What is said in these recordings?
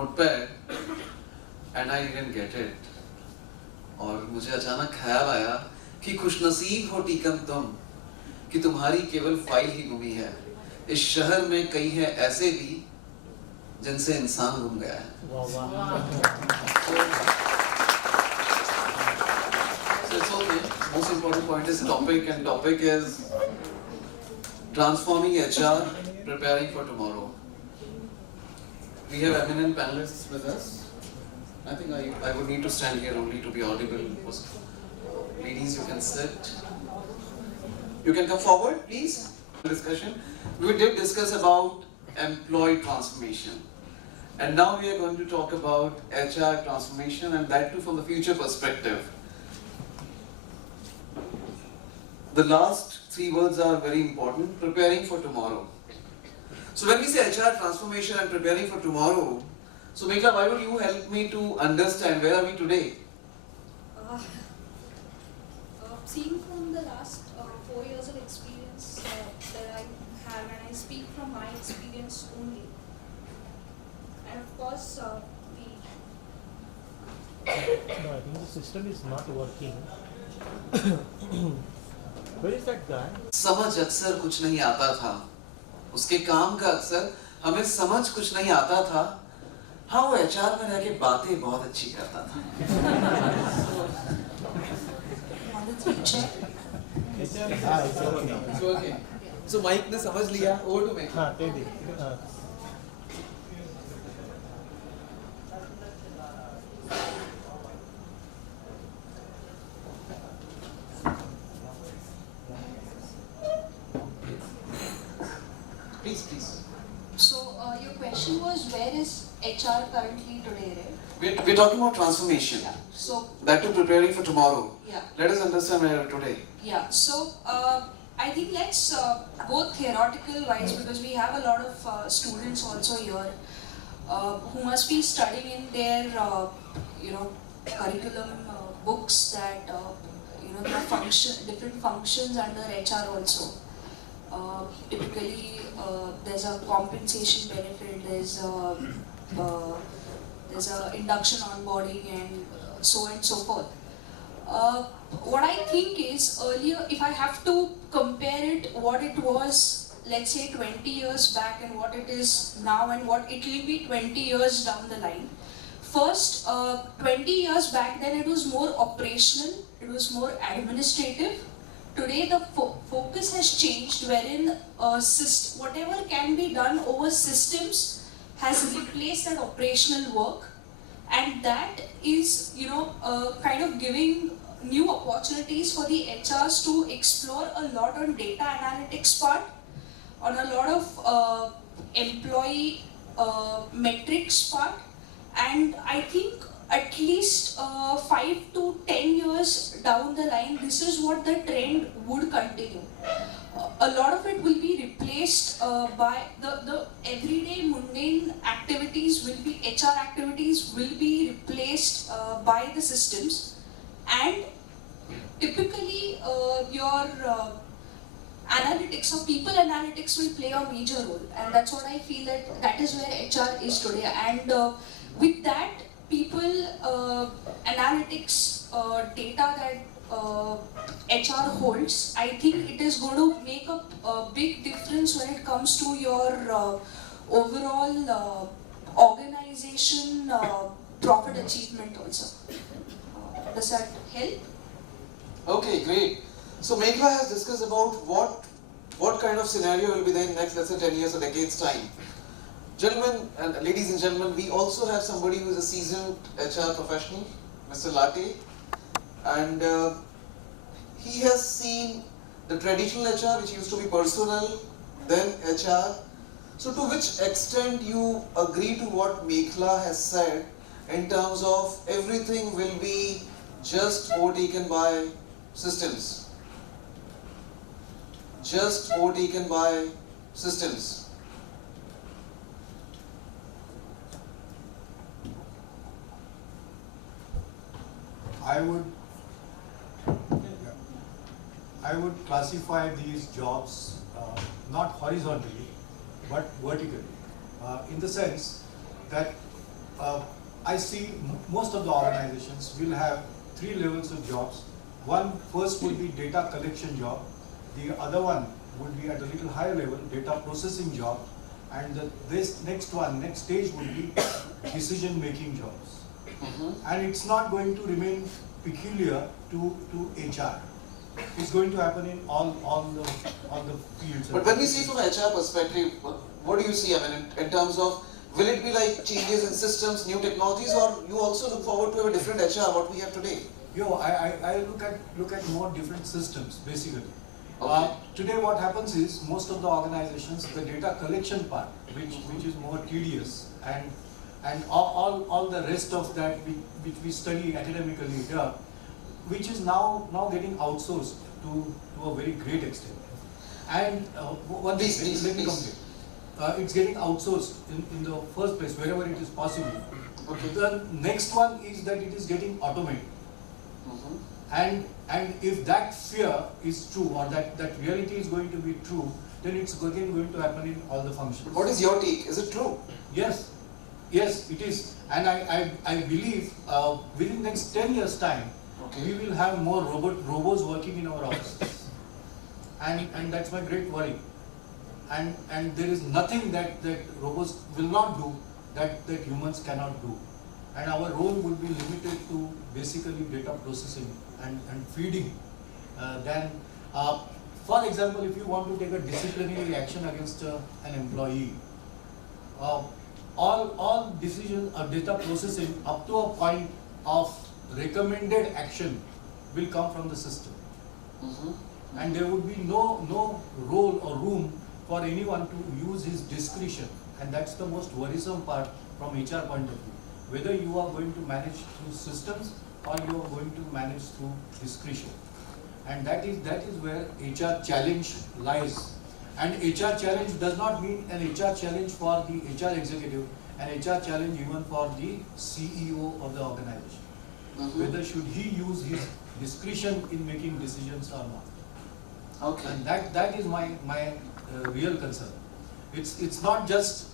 notepad and I didn't get it. और मुझे अचानक ख्याल आया कि खुशनसीब हो टीकम तुम कि तुम्हारी केवल फाइल ही गुमी है। इस शहर में कई हैं ऐसे भी जिनसे इंसान गुम गया है। So it's okay. Most important point is topic, and topic is transforming HR, preparing for tomorrow. We have eminent panelists with us. I think I would need to stand here only to be audible. Ladies, you can sit. You can come forward, please. Discussion. We did discuss about employee transformation. And now we are going to talk about HR transformation, and that too from the future perspective. The last three words are very important: preparing for tomorrow. So when we say HR transformation and preparing for tomorrow, so Meghla, why would you help me to understand where are we today? Seeing from the last 4 years of experience that I have, and I speak from my experience only, and of course No, I think the system is not working. Where is that guy? समझ अक्सर कुछ नहीं आता था, उसके काम का अक्सर हमें समझ कुछ नहीं आता था। हाँ, वो HR में रह के बातें बहुत अच्छी करता था। Okay. So Mike ने समझ लिया, over to Mike. हाँ, दे दे। Please. So your question was, where is HR currently today, right? We're talking about transformation. Yeah. So That too preparing for tomorrow. yeah. Let us understand where we are today. Yeah, so I think let's go theoretical wise, because we have a lot of students also here who must be studying in their curriculum books that there are different functions under HR also. Typically, there's a compensation benefit, there's a induction onboarding, and so on and so forth. What I think is, earlier, if I have to compare it, what it was, let's say 20 years back, and what it is now, and what it will be 20 years down the line. First, 20 years back then, it was more operational, it was more administrative. Today the focus has changed, wherein whatever can be done over systems has replaced that operational work, and that is kind of giving new opportunities for the HRs to explore a lot on data analytics part, on a lot of employee metrics part, and I think at least 5 to 10 years down the line, this is what the trend would continue. A lot of it will be replaced by the everyday mundane activities HR activities will be replaced by the systems, and typically your analytics or people analytics will play a major role, and that's what I feel that is where HR is today. And with that, people analytics data that HR holds, I think it is going to make a big difference when it comes to your overall organization profit achievement also. Does that help? Okay, great. So Meghla has discussed about what kind of scenario will be there in next, let's say, 10 years or decades time. Gentlemen and ladies and gentlemen, we also have somebody who is a seasoned HR professional, Mr. Latte, and he has seen the traditional HR, which used to be personnel, then HR. So to which extent you agree to what Meghla has said in terms of everything will be just overtaken by systems? Just overtaken by systems. I would classify these jobs not horizontally but vertically, in the sense that I see most of the organizations will have 3 levels of jobs. One first would be data collection job. The other one would be at a little higher level, data processing job. And this next stage would be decision making jobs. And it's not going to remain peculiar to HR. It's going to happen in all the fields. But when we see from HR perspective, what do you see? I mean, in terms of, will it be like changes in systems, new technologies, or you also look forward to a different HR, what we have today? I look at more different systems basically. Okay. Today what happens is most of the organizations, the data collection part, which is more tedious, and all the rest of that which we study academically here, which is now getting outsourced to a very great extent. And one thing, let me complete. It's getting outsourced in the first place, wherever it is possible. Okay. The next one is that it is getting automated. And if that fear is true, or that reality is going to be true, then it's again going to happen in all the functions. What is your take? Is it true? Yes, it is. And I believe within the next 10 years' time, we will have more robots working in our offices. And that's my great worry. And there is nothing that robots will not do that humans cannot do. And our role would be limited to basically data processing and feeding. For example, if you want to take a disciplinary action against an employee, all decisions of data processing up to a point of recommended action will come from the system. And there would be no role or room for anyone to use his discretion. And that's the most worrisome part from HR point of view. Whether you are going to manage through systems or you are going to manage through discretion. And that is where HR challenge lies. And HR challenge does not mean an HR challenge for the HR executive, an HR challenge even for the CEO of the organization. Whether should he use his discretion in making decisions or not. Okay. And that is my real concern. It's not just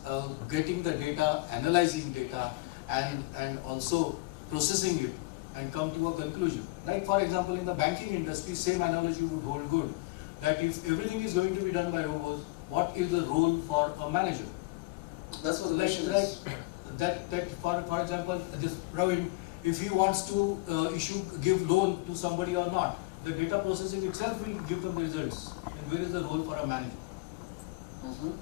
getting the data, analyzing data, and also processing it and come to a conclusion. Like for example, in the banking industry, same analogy would hold good. That if everything is going to be done by robots, what is the role for a manager? That's what the question is. That for example, this Praveen, if he wants to give loan to somebody or not, the data processing itself will give them the results. And where is the role for a manager?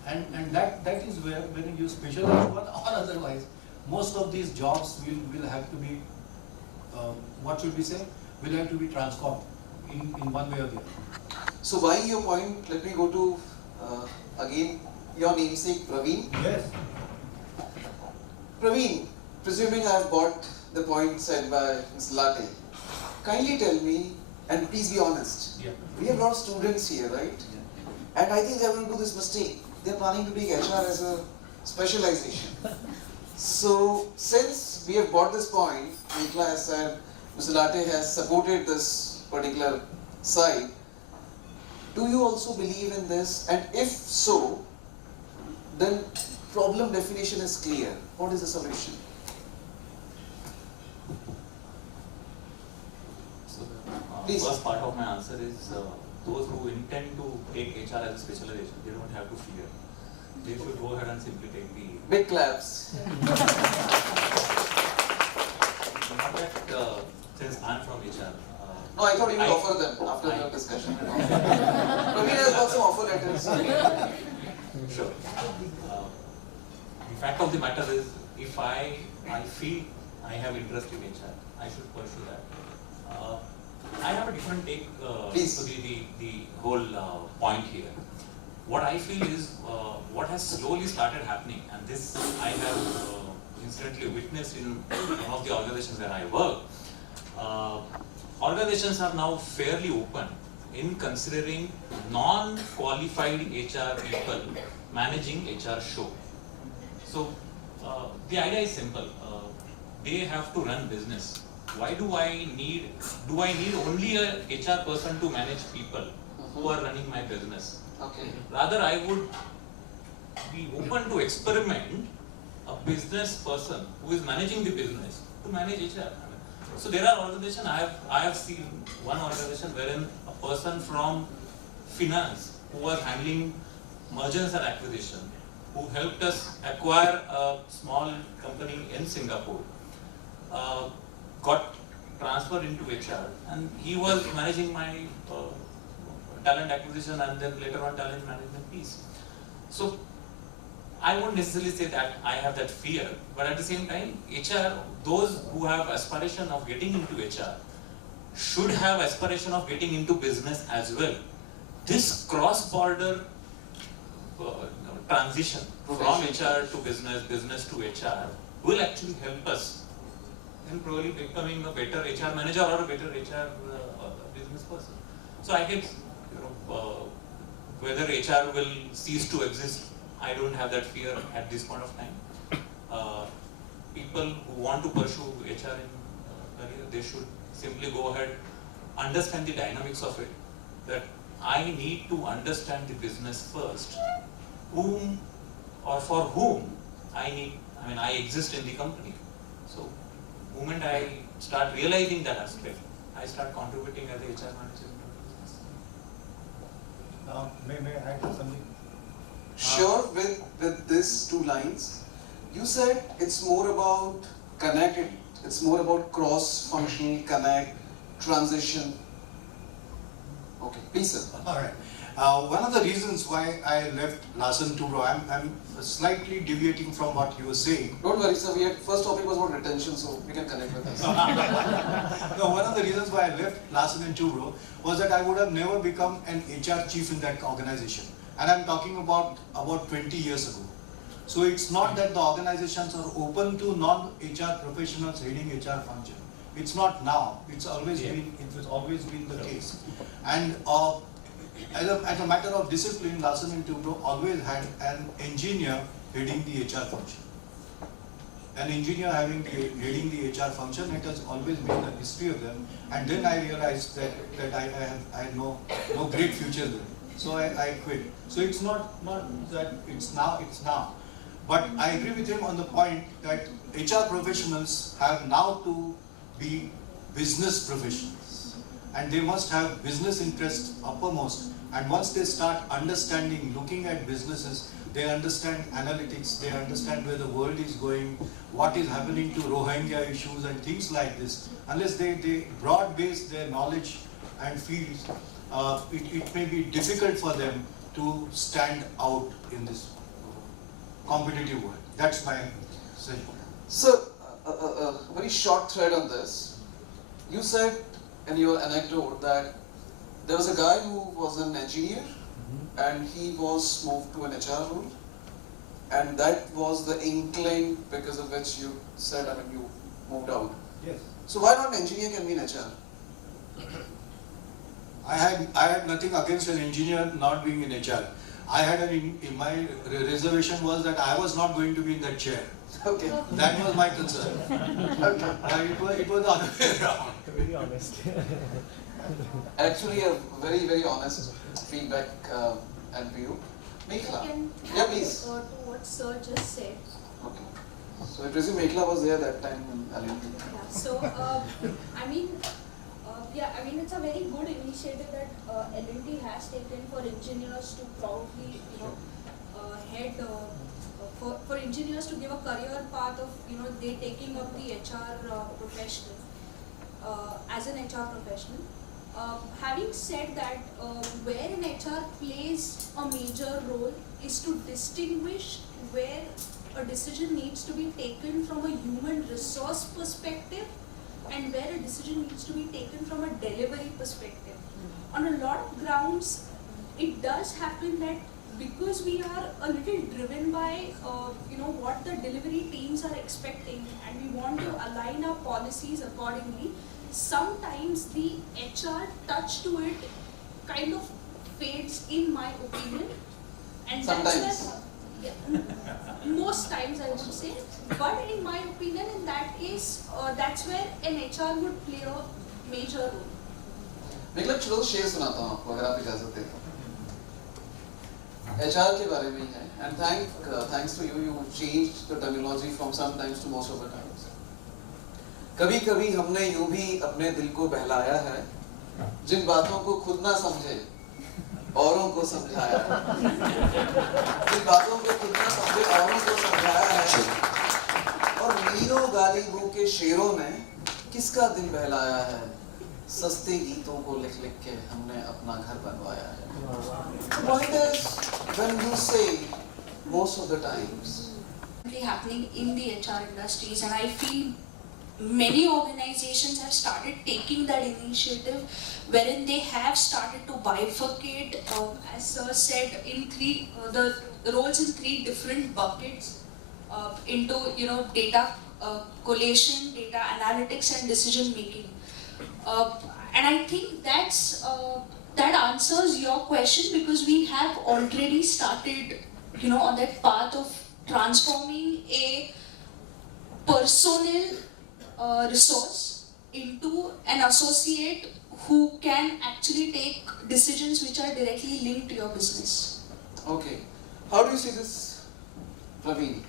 And that is where, when you specialize one or otherwise, most of these jobs will have to be, what should we say, will have to be transformed in one way or the other. So buying your point, let me go to, again, your namesake, Praveen. Yes. Praveen, presuming I have bought the point said by Mr. Latte, kindly tell me, and please be honest, we have a lot of students here, right? And I think they are going to do this mistake. They are planning to take HR as a specialization. So, since we have bought this point, Nikla has said, Mr. Latte has supported this particular side, do you also believe in this? And if so, then problem definition is clear. What is the solution? So the Please. first part of my answer is those who intend to take HR as a specialization, they don't have to fear. They should go ahead and simply take the... Big claps. Not that since I'm from HR. No, I thought you would offer them after the discussion. Praveen has got some offer letters. Sure. The fact of the matter is, if I feel I have interest in HR, I should pursue that. I have a different take to the whole point here. What I feel is what has slowly started happening, and this I have incidentally witnessed in one of the organizations where I work. Organizations are now fairly open in considering non-qualified HR people managing HR show. So the idea is simple. They have to run business. Why do I need only a HR person to manage people who are running my business? Okay. Rather, I would be open to experiment a business person who is managing the business to manage HR. So there are organizations, I have seen one organization wherein a person from finance who was handling mergers and acquisition, who helped us acquire a small company in Singapore, got transferred into HR, and he was managing my talent acquisition and then later on talent management piece. So I won't necessarily say that I have that fear, but at the same time, HR, those who have aspiration of getting into HR should have aspiration of getting into business as well. This cross-border transition from HR to business, business to HR will actually help us in probably becoming a better HR manager or a better HR business person. So I guess, whether HR will cease to exist, I don't have that fear at this point of time. People who want to pursue HR in career, they should simply go ahead, understand the dynamics of it, that I need to understand the business first, whom or for whom I exist in the company. So, the moment I start realizing that aspect, I start contributing as a HR manager into the business. May I add something? Sure, with these two lines, you said it's more about connected, it's more about cross-functional connect, transition. Okay, please sir. All right. One of the reasons why I left Larsen & Toubro, I'm slightly deviating from what you were saying. Don't worry sir, first topic was about retention, so we can connect with us. No, one of the reasons why I left Larsen & Toubro was that I would have never become an HR chief in that organization. And I'm talking about 20 years ago. So it's not that the organizations are open to non-HR professionals heading HR function. It's not now. It's always been the case. And as a matter of discipline, Larsen & Toubro always had an engineer heading the HR function. An engineer heading the HR function, it has always been the history of them. And then I realized that I had no great future there. So I quit. So it's not that it's now. But I agree with him on the point that HR professionals have now to be business professionals. And they must have business interests uppermost. And once they start understanding, looking at businesses, they understand analytics, they understand where the world is going, what is happening to Rohingya issues and things like this. Unless they broad base their knowledge and fields, it may be difficult for them to stand out in this competitive world. That's my suggestion. So, a very short thread on this. You said in your anecdote that there was a guy who was an engineer and he was moved to an HR role, and that was the inkling because of which you said, you moved out. Yes. So why not an engineer can be in HR? I had nothing against an engineer not being in HR. I had my reservation was that I was not going to be in that chair. Okay. That was my concern. It was the other way around. Very honest. Actually, a very, very honest feedback and view. Mekhla. Yeah, please. To what Sir just said. Okay. So I presume Mekhla was there that time in LNP. Yeah. So it's a very good initiative that L&T has taken for engineers to probably head for engineers to give a career path of they taking up the HR professional as an HR professional. Having said that, where an HR plays a major role is to distinguish where a decision needs to be taken from a human resource perspective and where a decision needs to be taken from a delivery perspective. On a lot of grounds, it does happen that because we are a little driven by what the delivery teams are expecting and we want to align our policies accordingly, sometimes the HR touch to it kind of fades, in my opinion. And Sometimes. that's where, most times I would say, but in my opinion, in that case, that's where an HR would play a major role. Mekhla, चलो शेर सुनाता हूँ आपको अगर आप इजाजत दें तो. HR के बारे में ही है, and thanks to you, you changed the terminology from sometimes to most of the times. कभी-कभी हमने यूं भी अपने दिल को बहलाया है, जिन बातों को खुद ना समझे, औरों को समझाया है. जिन बातों को खुद ना समझे, औरों को समझाया है. और मीरों गालिबों के शेरों ने किसका दिल बहलाया है? सस्ते गीतों को लिख-लिख के हमने अपना घर बनवाया है. The point is, when you say most of the times, happening in the HR industries, and I feel many organizations have started taking that initiative, wherein they have started to bifurcate, as sir said, in the roles in three different buckets, into data collation, data analytics, and decision making. And I think that answers your question, because we have already started, on that path of transforming a personnel resource into an associate who can actually take decisions which are directly linked to your business. okay, how do you see this, Praveen?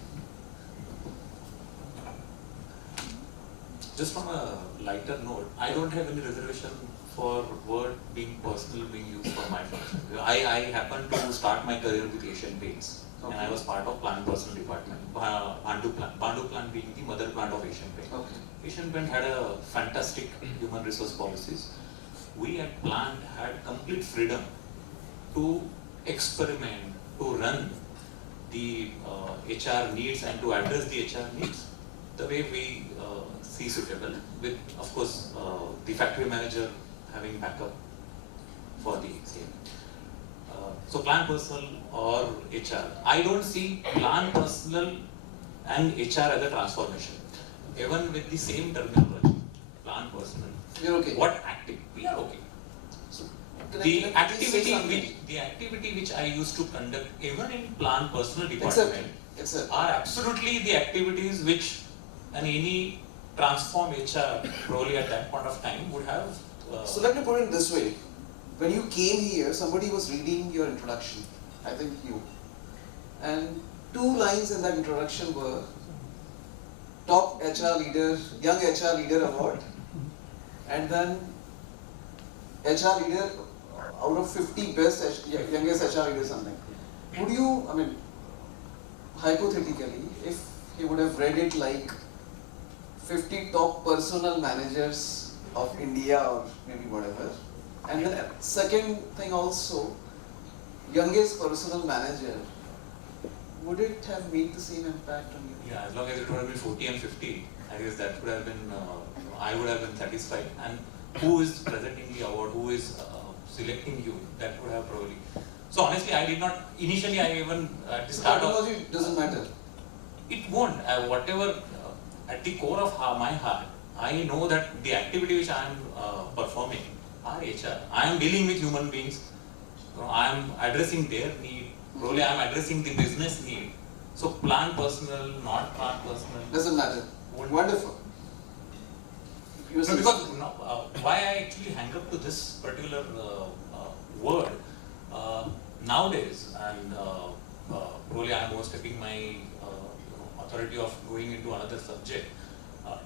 Just from a lighter note, I don't have any reservation for word being personal being used for my function. I happened to start my career with Asian Paints, and I was part of plant personal department. Bandu plant being the mother plant of Asian Paint. Okay. Asian Paint had a fantastic human resource policies. We at plant had complete freedom to experiment, to run the HR needs and to address the HR needs the way we see suitable, with of course the factory manager having backup for the same. So plant personnel or HR, I don't see plant personnel and HR as a transformation. Even with the same terminology, plant personnel. You're okay. What activity? We are okay. The activity which I used to conduct even in plant personnel department Except. are absolutely the activities which any transform HR probably at that point of time would have. So let me put it this way. When you came here, somebody was reading your introduction, I think you. And 2 lines in that introduction were top HR leader, young HR leader award, and then HR leader out of 50 best youngest HR leaders something. Would you, I mean, hypothetically, if he would have read it like 50 top personnel managers of India or maybe whatever, and then second thing also, youngest personnel manager, would it have made the same impact on you? Yeah, as long as it would have been 40 and 50, I guess that would have been, I would have been satisfied. And who is presenting the award, who is selecting you, that would have probably. So honestly, I did not, initially I even at the start of. Technology doesn't matter. It won't, whatever, at the core of my heart, I know that the activity which I am performing are HR. I am dealing with human beings, I am addressing their need, probably I am addressing the business need. So plant personnel, not plant personnel. Doesn't matter. Wonderful. No, because why I actually hang up to this particular word nowadays, and probably I am overstepping my authority of going into another subject.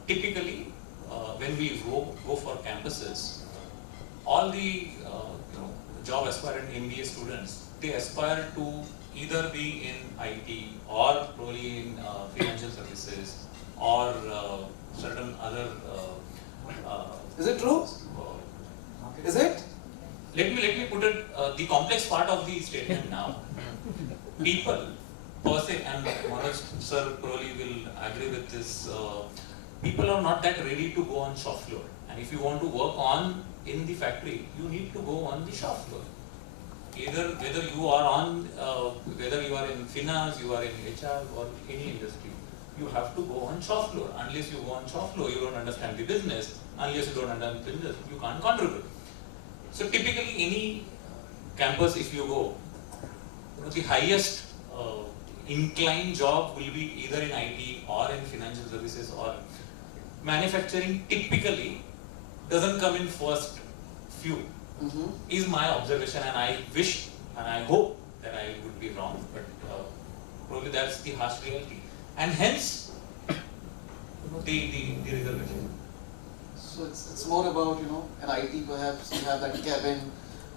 Typically, when we go for campuses, all the job aspirant MBA students, they aspire to either be in IT or probably in financial services or certain other. Is it true? Is it? Let me put it the complex part of the statement now. People per se, and Manoj sir probably will agree with this. People are not that ready to go on shop floor, and if you want to work on in the factory, you need to go on the shop floor. Either whether you are on, whether you are in finance, you are in HR or any industry, you have to go on shop floor. Unless you go on shop floor, you don't understand the business. Unless you don't understand the business, you can't contribute. So typically, any campus, if you go, the highest inclined job will be either in IT or in financial services or manufacturing. Typically, doesn't come in first few. Is my observation, and I wish and I hope then I would be wrong, but probably that's the harsh reality. And hence, the reservation. So it's more about, an IT perhaps, you have that cabin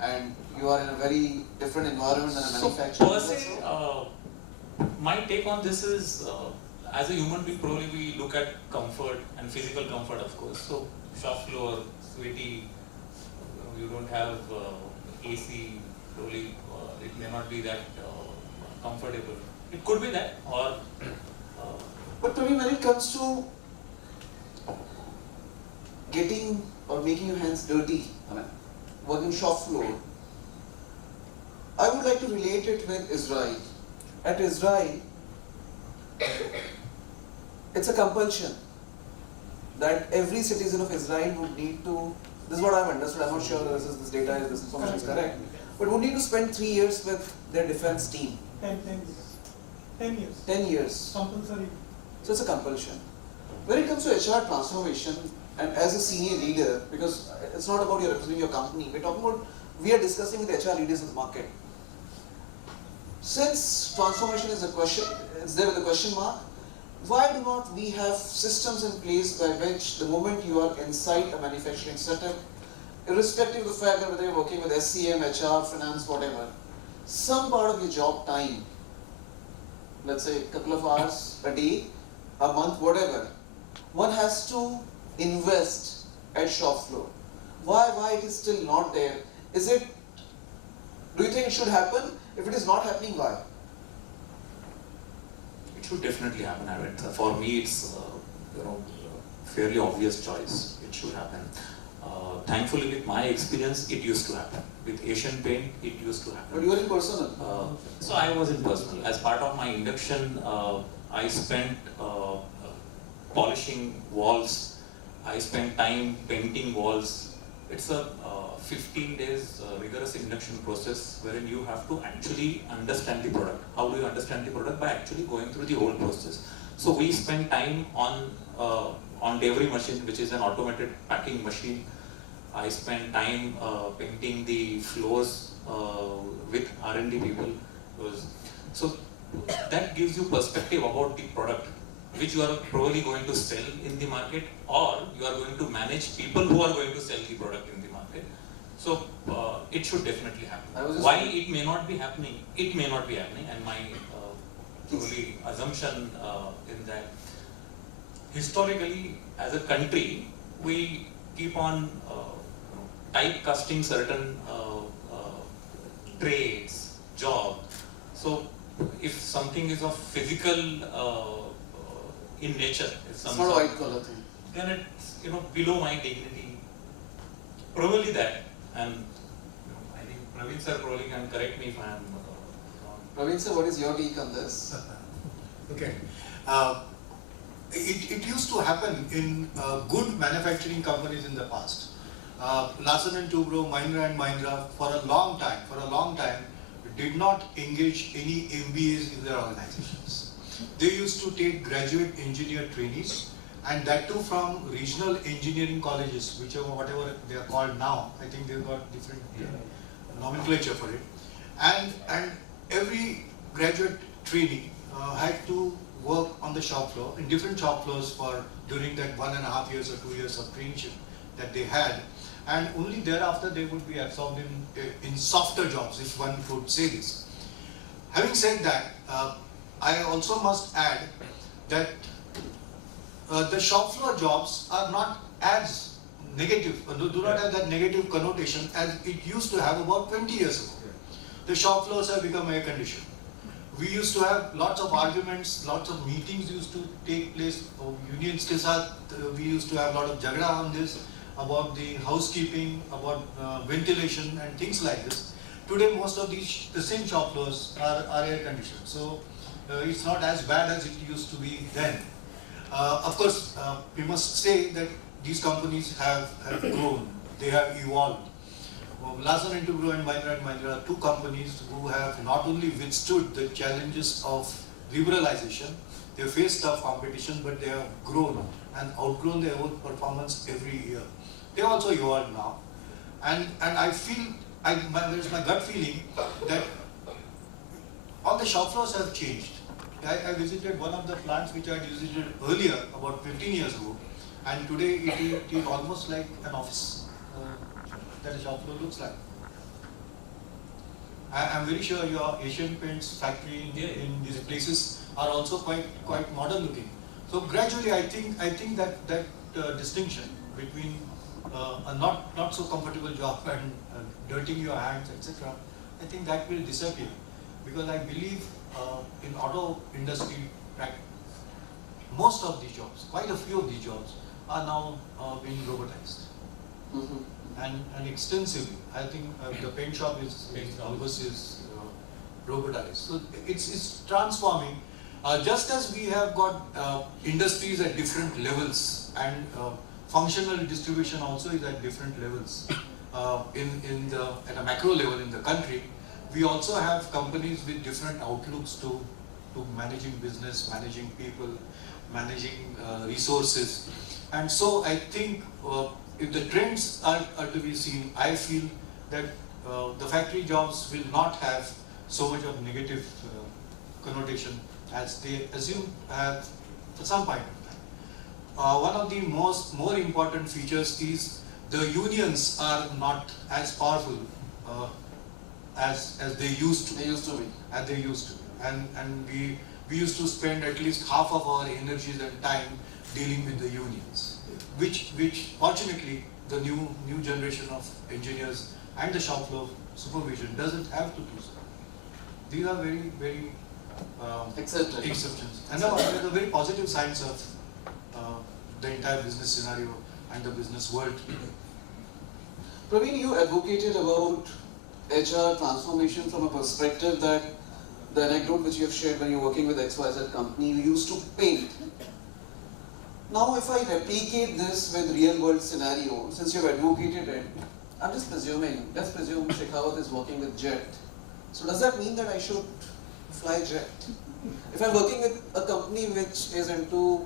and you are in a very different environment than a manufacturer. So, per se, my take on this is, as a human being, probably we look at comfort and physical comfort, of course. So, shop floor, sweaty, you don't have AC, probably it may not be that comfortable. It could be that, or. But to me, when it comes to getting or making your hands dirty, working shop floor, I would like to relate it with Israel. At Israel, it's a compulsion that every citizen of Israel would need to, this is what I've understood, I'm not sure whether this data is, this information is correct, but would need to spend 3 years with their defense team. 10 years. 10 years. Compulsory. So it's a compulsion. When it comes to HR transformation, and as a senior leader, because it's not about you representing your company, we are discussing with HR leaders in the market. Since transformation is a question, it's there with a question mark, why do not we have systems in place by which the moment you are inside a manufacturing setup, irrespective of the fact that whether you're working with SCM, HR, finance, whatever, some part of your job time, let's say a couple of hours a day, a month, whatever, one has to invest at shop floor. Why it is still not there? Do you think it should happen? If it is not happening, why? It should definitely happen. For me, it's fairly obvious choice. It should happen. Thankfully, with my experience, it used to happen. With Asian Paint, it used to happen. But you were in personal. So I was in personal. As part of my induction, I spent polishing walls. I spent time painting walls. It's a 15 days rigorous induction process wherein you have to actually understand the product. How do you understand the product? By actually going through the whole process. So we spend time on delivery machine, which is an automated packing machine. I spent time painting the floors with R&D people. So that gives you perspective about the product, which you are probably going to sell in the market, or you are going to manage people who are going to sell the product in the market. So it should definitely happen. Why it may not be happening? It may not be happening, and my probably assumption in that historically, as a country, we keep on typecasting certain trades, job. So if something is of physical in nature, it's not a white collar thing, then it's below my dignity. Probably that, and I think Praveen sir probably can correct me if I am wrong. Praveen sir, what is your take on this? Okay. It used to happen in good manufacturing companies in the past. Larsen and Toubro, Mahindra and Mahindra, for a long time, did not engage any MBAs in their organizations. They used to take graduate engineer trainees, and that too from regional engineering colleges, whatever they are called now. I think they've got different nomenclature for it. And every graduate trainee had to work on the shop floor, in different shop floors during that 1.5 years or 2 years of traineeship that they had. And only thereafter they would be absorbed in softer jobs, if one could say this. Having said that, I also must add that the shop floor jobs are not as negative, do not have that negative connotation as it used to have about 20 years ago. The shop floors have become air conditioned. We used to have lots of arguments, lots of meetings used to take place. Unions ke saath, we used to have a lot of jagda on this, about the housekeeping, about ventilation and things like this. Today most of the same shop floors are air conditioned. So it's not as bad as it used to be then. Of course, we must say that these companies have grown, they have evolved. Larsen and Toubro and Mahindra are two companies who have not only withstood the challenges of liberalization, they faced tough competition, but they have grown and outgrown their own performance every year. They also evolved now, and I feel, there is my gut feeling that all the shop floors have changed. I visited one of the plants which I visited earlier, about 15 years ago, and today it is almost like an office that a shop floor looks like. I'm very sure your Asian Paints factory in these places are also quite modern looking. So gradually, I think that distinction between a not so comfortable job and dirtying your hands, etc., I think that will disappear, because I believe in auto industry, most of these jobs, quite a few of these jobs, are now being robotized. And extensively. I think the paint shop is robotized. So it's transforming. Just as we have got industries at different levels, and functional distribution also is at different levels. At a macro level in the country, we also have companies with different outlooks to managing business, managing people, managing resources. And so I think if the trends are to be seen, I feel that the factory jobs will not have so much of negative connotation as they assume have for some point of time. One of the more important features is the unions are not as powerful as they used to. They used to be. And we used to spend at least half of our energies and time dealing with the unions, which fortunately the new generation of engineers and the shop floor supervision doesn't have to do so. These are very exceptions, and they're the very positive signs of the entire business scenario and the business world. Praveen, you advocated about HR transformation from a perspective that the anecdote which you have shared when you're working with XYZ company, you used to paint. Now if I replicate this with real world scenario, since you've advocated it, I'm just presuming, let's presume Shekhawat is working with jet. So does that mean that I should fly jet? If I'm working with a company which is into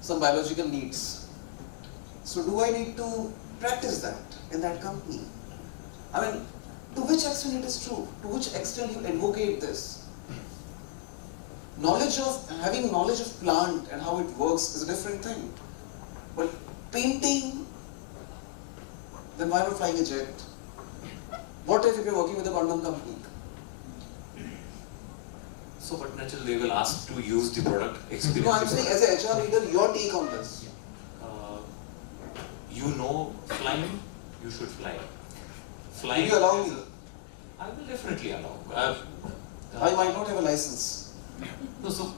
some biological needs, so do I need to practice that in that company? I mean, to which extent it is true? To which extent you advocate this? Having knowledge of plant and how it works is a different thing. But painting, then why not flying a jet? What if you're working with a condom company? So, but naturally they will ask to use the product, experience. No, I'm saying as an HR leader, your take on this. You know flying, you should fly. Will you allow me? I will definitely allow. I might not have a license. No, so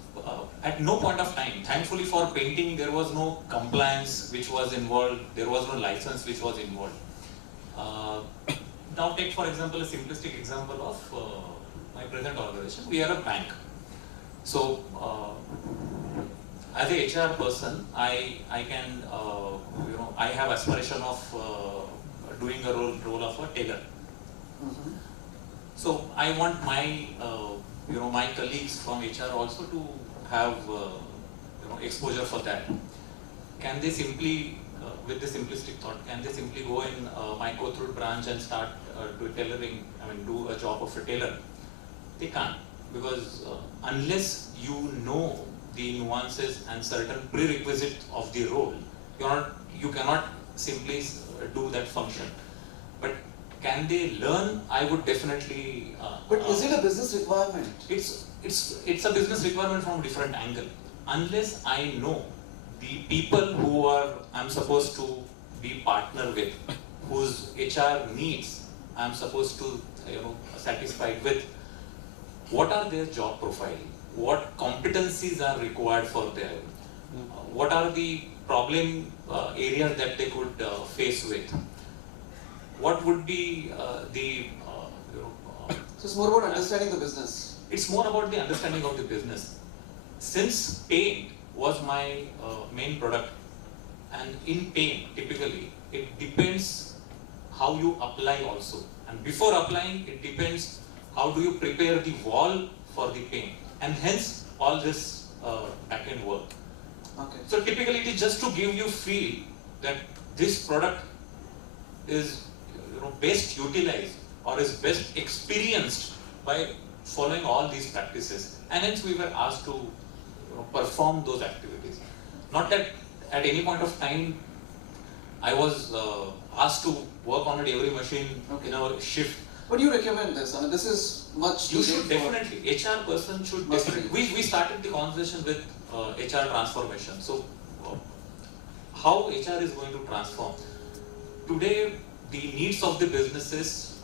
at no point of time, thankfully for painting, there was no compliance which was involved, there was no license which was involved. Now take for example a simplistic example of my present organization. We are a bank. So as a HR person, I can, I have aspiration of doing a role of a tailor. So I want my my colleagues from HR also to have exposure for that. Can they simply, with the simplistic thought, can they simply go in my Kothur branch and start do a job of a tailor? They can't, because unless you know the nuances and certain prerequisites of the role, you cannot simply do that function. But can they learn? I would definitely. But is it a business requirement? It's a business requirement from a different angle. Unless I know the people who I'm supposed to be partner with, whose HR needs I'm supposed to satisfy with, what are their job profile? What competencies are required for them? What are the problem areas that they could face with? What would be So it's more about understanding the business. It's more about the understanding of the business. Since paint was my main product, and in paint typically it depends how you apply also, and before applying it depends how do you prepare the wall for the paint, and hence all this back-end work. Okay. So typically it is just to give you feel that this product is best utilized or is best experienced by following all these practices, and hence we were asked to perform those activities. Not that at any point of time I was asked to work on it every machine in our shift. But you recommend this? I mean, this is much. You should definitely. HR person should definitely. We started the conversation with HR transformation. So, how HR is going to transform? Today, the needs of the businesses.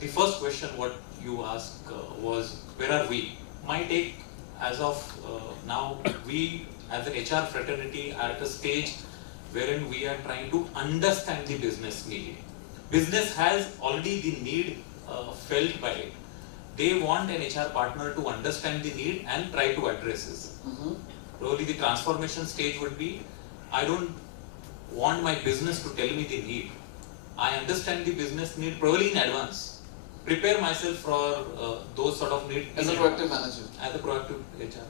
The first question what you asked was, where are we? My take, as of now, we as an HR fraternity are at a stage wherein we are trying to understand the business need. Business has already the need felt by it. They want an HR partner to understand the need and try to address it. Probably the transformation stage would be, I don't want my business to tell me the need. I understand the business need probably in advance. Prepare myself for those sort of needs. As a proactive manager. As a proactive HR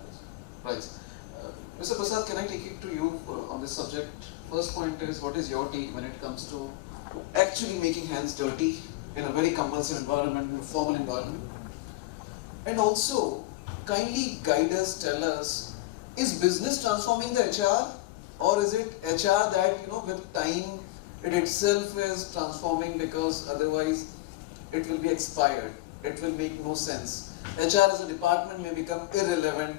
person. Right. Mr. Prasad, can I take it to you on this subject? First point is, what is your take when it comes to actually making hands dirty in a very compulsive environment, in a formal environment? And also, kindly guide us, tell us, is business transforming the HR, or is it HR that, with time, it itself is transforming, because otherwise it will be expired, it will make no sense. HR as a department may become irrelevant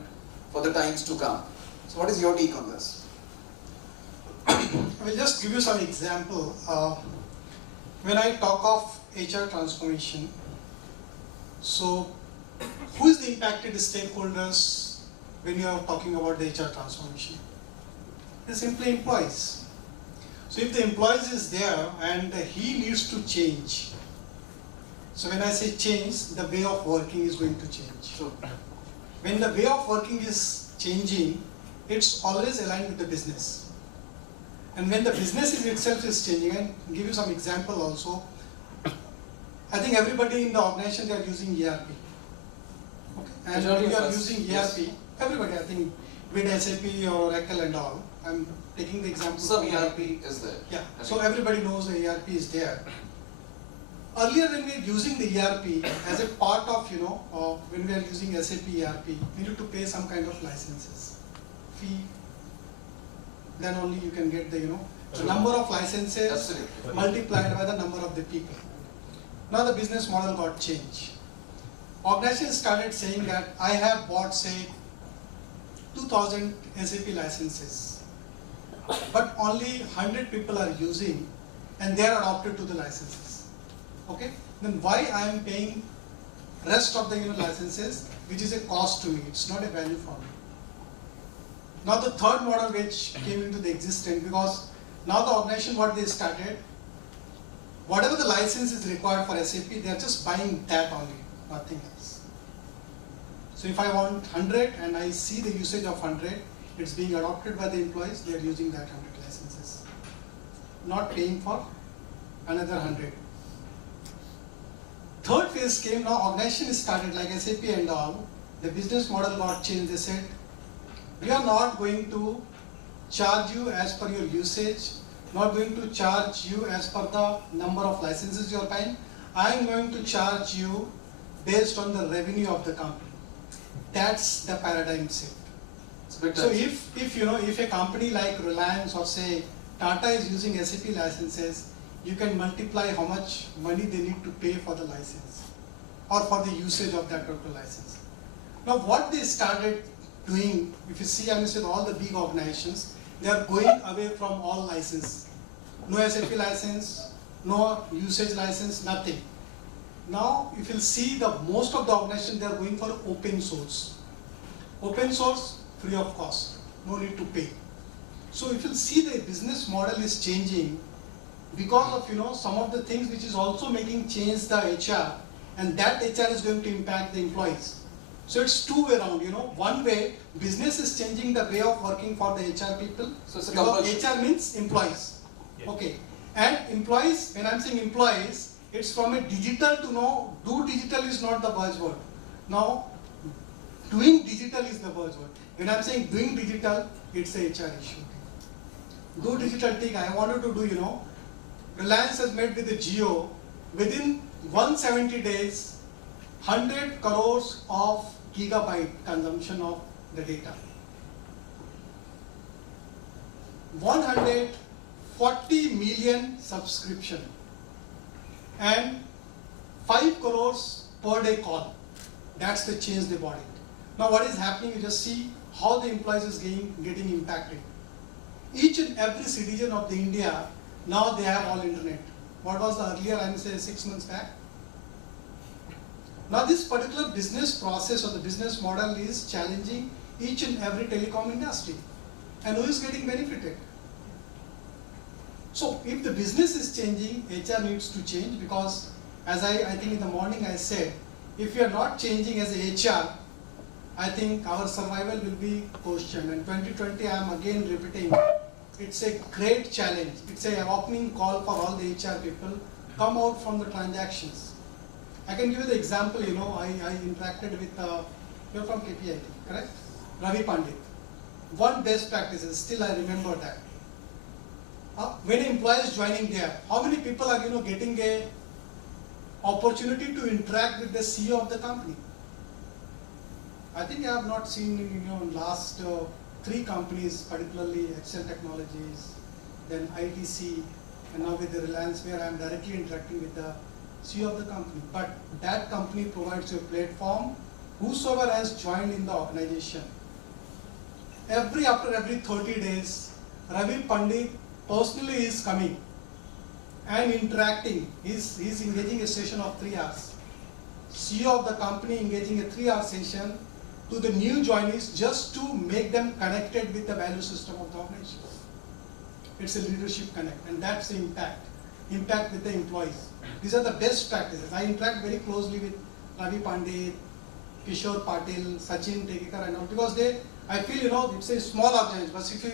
for the times to come. So what is your take on this? I will just give you some example. When I talk of HR transformation, so who is the impacted stakeholders when you are talking about the HR transformation? It's simply employees. So if the employees is there and he needs to change, so when I say change, the way of working is going to change. Sure. When the way of working is changing, it's always aligned with the business. And when the business itself is changing, and I'll give you some example also. I think everybody in the organization, they are using ERP. Okay. And when you are using ERP, everybody, I think, with SAP or Oracle and all, I'm taking the example. Some ERP is there. Yeah, so everybody knows the ERP is there. Earlier when we were using the ERP as a part of, when we are using SAP ERP, we need to pay some kind of licenses, fee. Then only you can get the, the number of licenses Absolutely. multiplied by the number of the people. Now the business model got changed. Organizations started saying that I have bought, say, 2000 SAP licenses, but only 100 people are using and they are adopted to the licenses. Okay? Then why I am paying rest of the licenses, which is a cost to me, it's not a value for me. Now the third model which came into the existence, because now the organization what they started, whatever the license is required for SAP, they are just buying that only, nothing else. So if I want 100 and I see the usage of 100, it's being adopted by the employees, they are using that 100 licenses. Not paying for another 100. Third phase came, now organization started like SAP and all, the business model got changed. They said, we are not going to charge you as per your usage, not going to charge you as per the number of licenses you are buying. I am going to charge you based on the revenue of the company. That's the paradigm shift. So if a company like Reliance or say Tata is using SAP licenses, you can multiply how much money they need to pay for the license or for the usage of that particular license. Now what they started doing, if you see, I said all the big organizations, they are going away from all license. No SAP license, no usage license, nothing. Now if you see the most of the organizations, they are going for open source. Open source, free of cost, no need to pay. So if you see the business model is changing because of some of the things which is also making change the HR, and that HR is going to impact the employees. So it's two-way around, One way, business is changing the way of working for the HR people. So it's a because HR means employees. Yeah. Okay. And employees, when I'm saying employees, it's from a digital to do digital is not the buzzword. Now, doing digital is the buzzword. When I'm saying doing digital, it's a HR issue. Do digital thing, I wanted to do, Reliance has met with the Jio, within 170 days, 100 crores of gigabyte consumption of the data. 140 million subscription and 5 crores per day call. That's the change they brought it. Now what is happening, you just see how the employees is getting impacted. Each and every citizen of the India, now they have all internet. What was the earlier, I would say 6 months back? Now this particular business process or the business model is challenging each and every telecom industry. And who is getting benefited? So if the business is changing, HR needs to change, because as I think in the morning I said, if we are not changing as a HR, I think our survival will be questioned. And 2020, I am again repeating, it's a great challenge. It's a opening call for all the HR people, come out from the transactions. I can give you the example, I interacted with, you're from KPIT, correct? Ravi Pandit. One best practices, still I remember that. When an employee is joining there, how many people are getting a opportunity to interact with the CEO of the company? I think I have not seen last 3 companies, particularly Excel Technologies, then ITC, and now with the Reliance, where I am directly interacting with the CEO of the company. But that company provides a platform. Whosoever has joined in the organization, after every 30 days, Ravi Pandit personally is coming and interacting. He's engaging a session of 3 hours. CEO of the company engaging a 3-hour session to the new joinees just to make them connected with the value system of the organization. It's a leadership connect, and that's the impact with the employees. These are the best practices. I interact very closely with Ravi Pandit, Kishore Patil, Sachin Tekekar and all, because I feel it's a small organization, but if you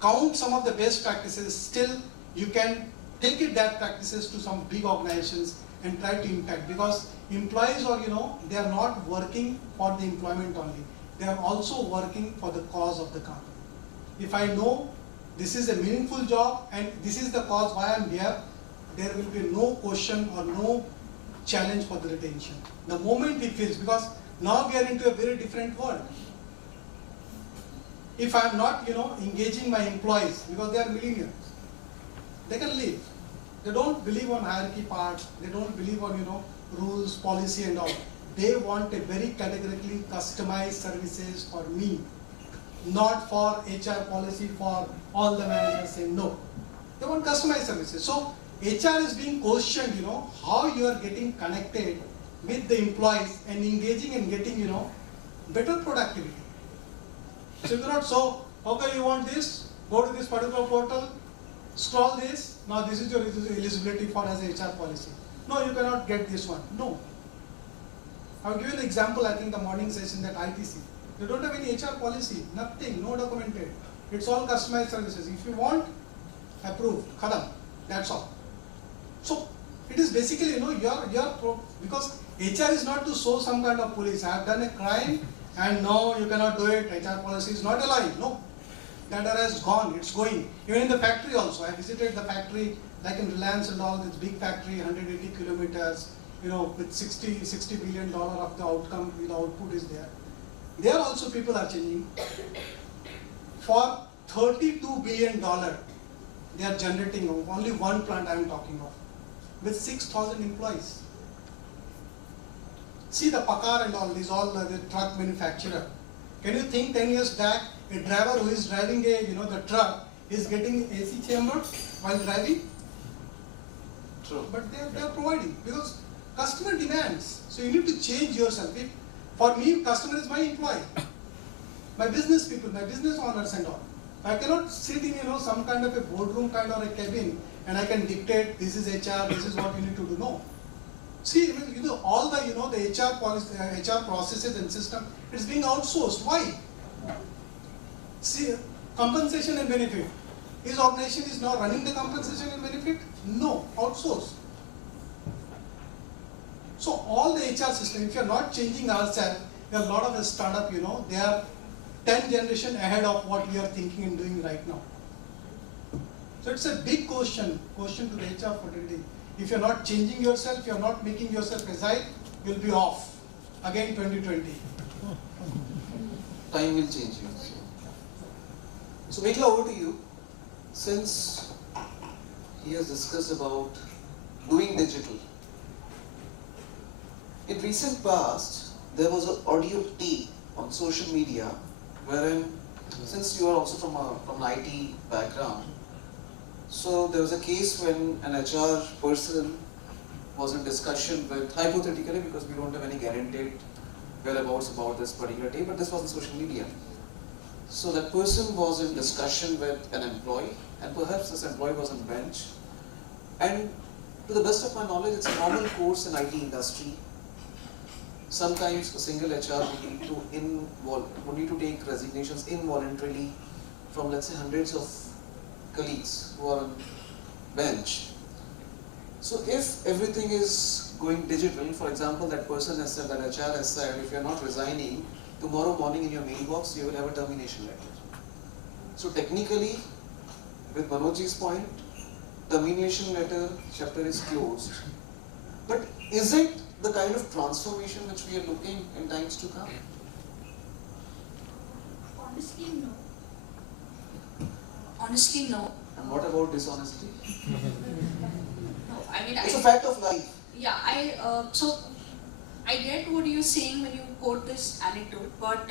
count some of the best practices, still you can take it that practices to some big organizations and try to impact, because employees are, they are not working for the employment only. They are also working for the cause of the company. If I know this is a meaningful job and this is the cause why I am here, there will be no question or no challenge for the retention. The moment it feels, because now we are into a very different world. If I am not, engaging my employees, because they are millennials, they can leave. They don't believe on hierarchy part. They don't believe on, rules, policy and all. They want a very categorically customized services for me, not for HR policy for all the managers saying no. They want customized services. So HR is being questioned, how you are getting connected with the employees and engaging and getting, better productivity. So you cannot, okay, you want this, go to this particular portal, scroll this, now this is your eligibility for as a HR policy. No, you cannot get this one. No. I'll give you an example, I think the morning session that ITC. They don't have any HR policy, nothing, no documented. It's all customized services. If you want, approved, khadam, that's all. So it is basically, because HR is not to show some kind of police. I have done a crime and no, you cannot do it. HR policy is not alive. No, that era is gone. It's going. Even in the factory also. I visited the factory like in Reliance and all. This big factory, 180 kilometers. With $60 billion of the outcome, the output is there. There also people are changing. For $32 billion, they are generating only one plant I am talking of, with 6,000 employees. See the Pakar and all, these all the truck manufacturer. Can you think 10 years back, a driver who is driving the truck is getting AC chamber while driving? True. But they are providing, because customer demands. So you need to change yourself. For me, customer is my employee, my business people, my business owners and all. I cannot sit in some kind of a boardroom kind or a cabin and I can dictate this is HR, this is what you need to do. No. See, all the the HR policy, HR processes and system, it's being outsourced. Why? See, compensation and benefit. His organization is now running the compensation and benefit? No, outsourced. So all the HR system, if you are not changing ourselves, there are a lot of a startup, they are 10 generation ahead of what we are thinking and doing right now. So it's a big question to the HR fraternity. If you're not changing yourself, you're not making yourself agile, you'll be off. again 2020. Time will change you. So Meghla, over to you. Since he has discussed about doing digital, in recent past, there was an audio tape on social media wherein, since you are also from an IT background, so there was a case when an HR person was in discussion with, hypothetically, because we don't have any guaranteed whereabouts about this particular tape, but this was on social media. So that person was in discussion with an employee, and perhaps this employee was on bench. And to the best of my knowledge, it's a normal course in IT industry. Sometimes a single HR would need to take resignations involuntarily from, let's say, hundreds of colleagues who are on bench. So if everything is going digital, for example, that person has said, that HR has said, if you're not resigning, tomorrow morning in your mailbox, you will have a termination letter. So technically, with Manojji's point, termination letter chapter is closed. But is it the kind of transformation which we are looking in times to come? Honestly, no. Honestly, no. And what about dishonesty? No, I mean, It's a fact of life. Yeah, so I get what you're saying when you quote this anecdote, but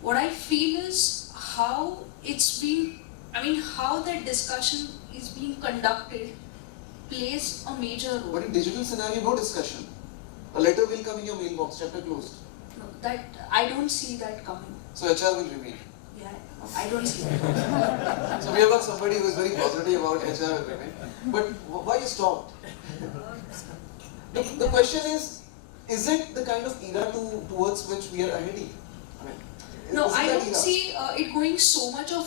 what I feel is how it's being, how that discussion is being conducted plays a major role. But in digital scenario, no discussion. A letter will come in your mailbox, chapter closed. No, that I don't see that coming. So HR will remain. Yeah, I don't see that. So we have got somebody who is very positive about HR will remain. But why you stopped? The question is it the kind of era towards which we are heading? No, is it I that don't era? see it going so much of,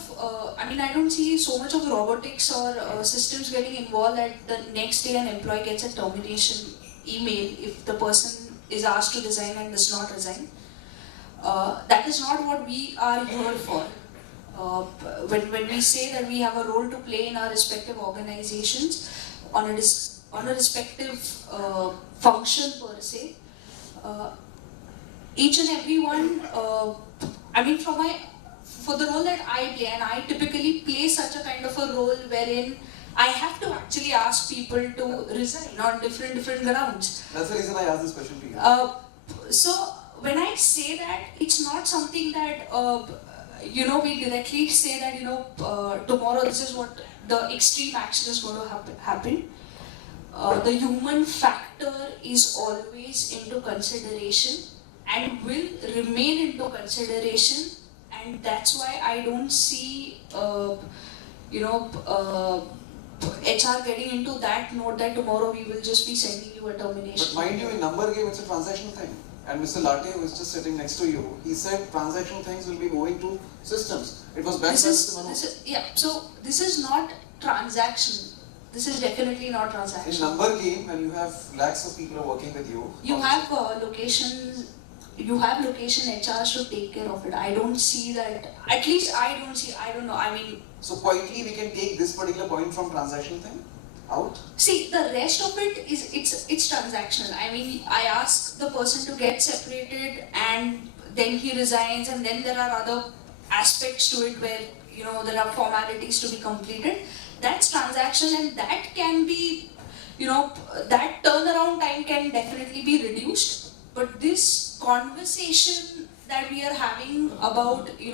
I don't see so much of robotics or systems getting involved that the next day an employee gets a termination email if the person is asked to resign and does not resign. That is not what we are here for. When we say that we have a role to play in our respective organizations on a respective function per se, each and every one, for the role that I play, and I typically play such a kind of a role wherein I have to actually ask people to resign on different grounds. That's the reason I asked this question to you. So when I say that, it's not something that we directly say that tomorrow this is what the extreme action is going to happen. The human factor is always into consideration and will remain into consideration, and that's why I don't see HR getting into that note that tomorrow we will just be sending you a termination. But mind you, in number game, it's a transactional thing. And Mr. Latte, who is just sitting next to you, he said transactional things will be moving to systems. It was backed by Mr. Manoj. So this is not transactional. This is definitely not In transactional. number game, when you have lakhs of people working with you, You have locations. You have location HRs to take care of it. I don't see that. At least I don't see. I don't know. so quietly we can take this particular point from transactional thing out. See, the rest of it is it's transactional. I ask the person to get separated, and then he resigns, and then there are other aspects to it where there are formalities to be completed. That's transaction, and that can be, that turnaround time can definitely be reduced. But this conversation that we are having about, Can it be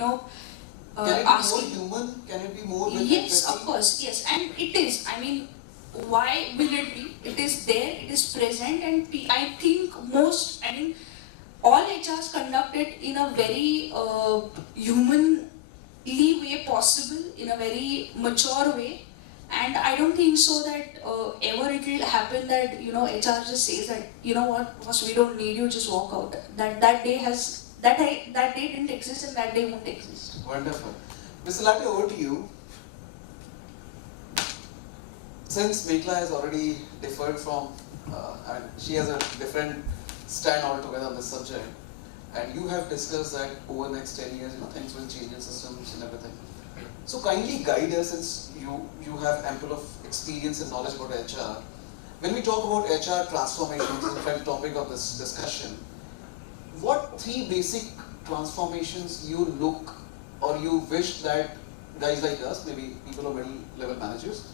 asking. more human? Can it be more with Yes, empathy? of course, yes, and it is. Why will it be? It is there, it is present, and I think all HRs conducted in a very humanly way possible, in a very mature way. And I don't think so that ever it will happen that HR just says that boss, we don't need you, just walk out. That day didn't exist, and that day won't exist. Wonderful. Mr. Latte, over to you. Since Meghla has already differed from, and she has a different stand altogether on this subject, and you have discussed that over the next 10 years, things will change in systems and everything. So kindly guide us, since you have ample of experience and knowledge about HR. When we talk about HR transformation, which is the topic of this discussion, what three basic transformations you look or you wish that guys like us, maybe people or middle level managers,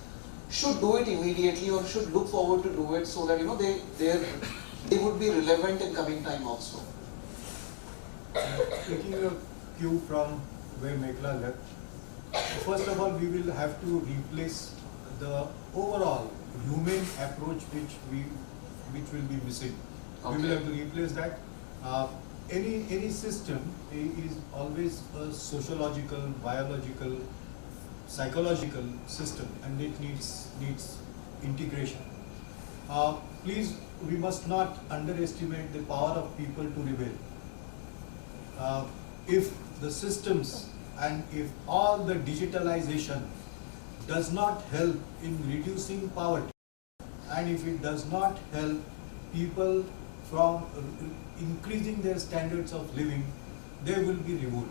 should do it immediately or should look forward to do it so that they would be relevant in coming time also? Taking a cue from where Meghla left, first of all, we will have to replace the overall human approach which will be missing. Okay. We will have to replace that. Any system is always a sociological, biological, psychological system, and it needs integration. Please, we must not underestimate the power of people to rebel. If the systems and if all the digitalization does not help in reducing poverty, and if it does not help people from increasing their standards of living, there will be revolt.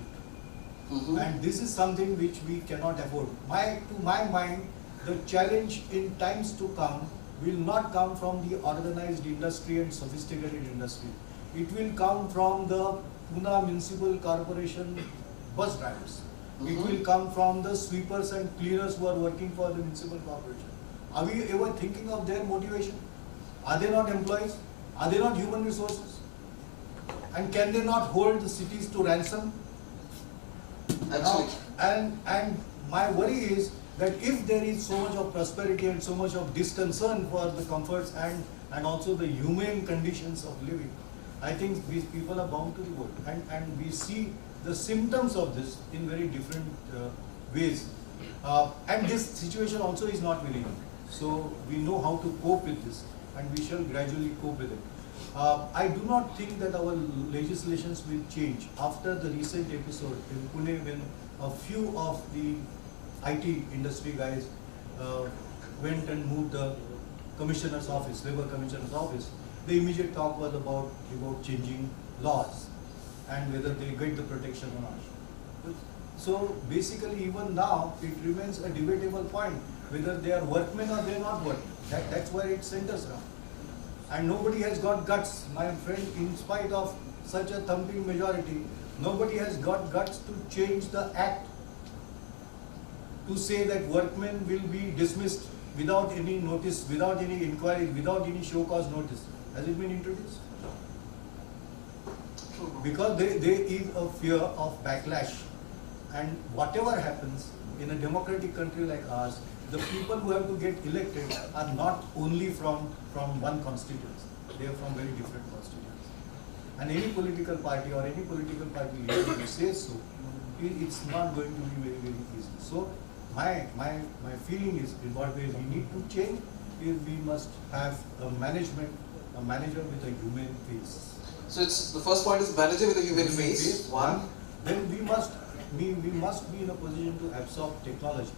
And this is something which we cannot afford. To my mind, the challenge in times to come will not come from the organized industry and sophisticated industry. It will come from the Pune Municipal Corporation bus drivers. It will come from the sweepers and cleaners who are working for the municipal corporation. Are we ever thinking of their motivation? Are they not employees? Are they not human resources? And can they not hold the cities to ransom? Actually. And my worry is that if there is so much of prosperity and so much of disconcern for the comforts and also the humane conditions of living, I think these people are bound to revolt. And we see the symptoms of this in very different ways. And this situation also is not very new. So we know how to cope with this, and we shall gradually cope with it. I do not think that our legislations will change after the recent episode in Pune when a few of the IT industry guys went and moved the commissioner's office, labor commissioner's office. The immediate talk was about changing laws and whether they get the protection or not. So basically even now it remains a debatable point whether they are workmen or they are not workmen. That's where it centers around. And nobody has got guts, my friend, in spite of such a thumping majority, nobody has got guts to change the act, to say that workmen will be dismissed without any notice, without any inquiry, without any show cause notice. Has it been introduced? Because there is a fear of backlash. And whatever happens in a democratic country like ours, the people who have to get elected are not only from one constituency, they are from very different constituencies. And any political party or any political party leader who says so, it's not going to be very, very easy. So my feeling is in what way we need to change is we must have a manager with a human face. So it's the first point is manager with a human face. One. Then we must be in a position to absorb technology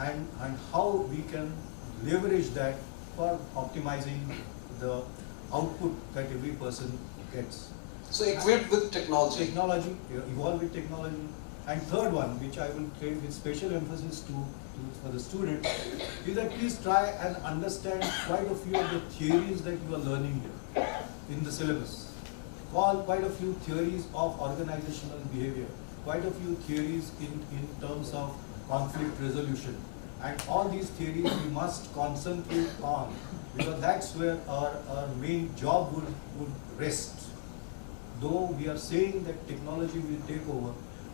and how we can leverage that for optimizing the output that every person gets. So equipped with technology. Technology, evolve with technology. And third one, which I will claim with special emphasis for the student, is that please try and understand quite a few of the theories that you are learning here in the syllabus. Quite a few theories of organizational behavior, quite a few theories in terms of conflict resolution. And all these theories we must concentrate on, because that's where our main job would rest. Though we are saying that technology will take over,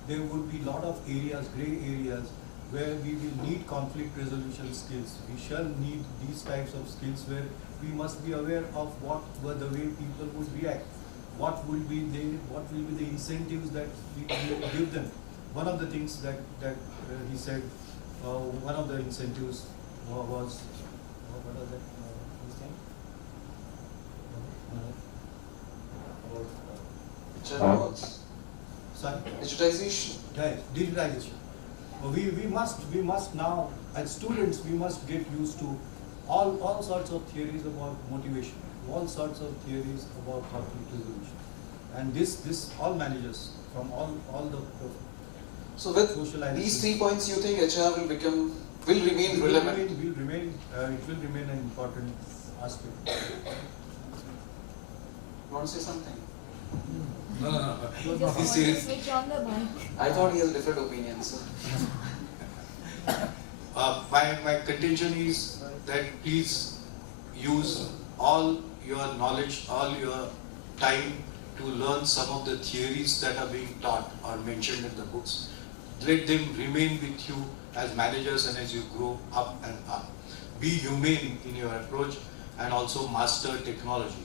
there would be a lot of areas, gray areas, where we will need conflict resolution skills. We shall need these types of skills where we must be aware of what were the way people would react, what will be the incentives that we will give them. One of the things that he said, one of the incentives was, what was that? Sorry? Digitization. Right, digitization. We must now, as students, we must get used to all sorts of theories about motivation, all sorts of theories about conflict resolution. And this all managers from all the So with socialization. these 3 points, you think HR will remain relevant? It will remain an important aspect. You want to say something? No. Just He want to says, switch on the mic. I thought he has different opinions. So. my contention is that please use all your knowledge, all your time to learn some of the theories that are being taught or mentioned in the books. Let them remain with you as managers and as you grow up and up. Be humane in your approach and also master technology.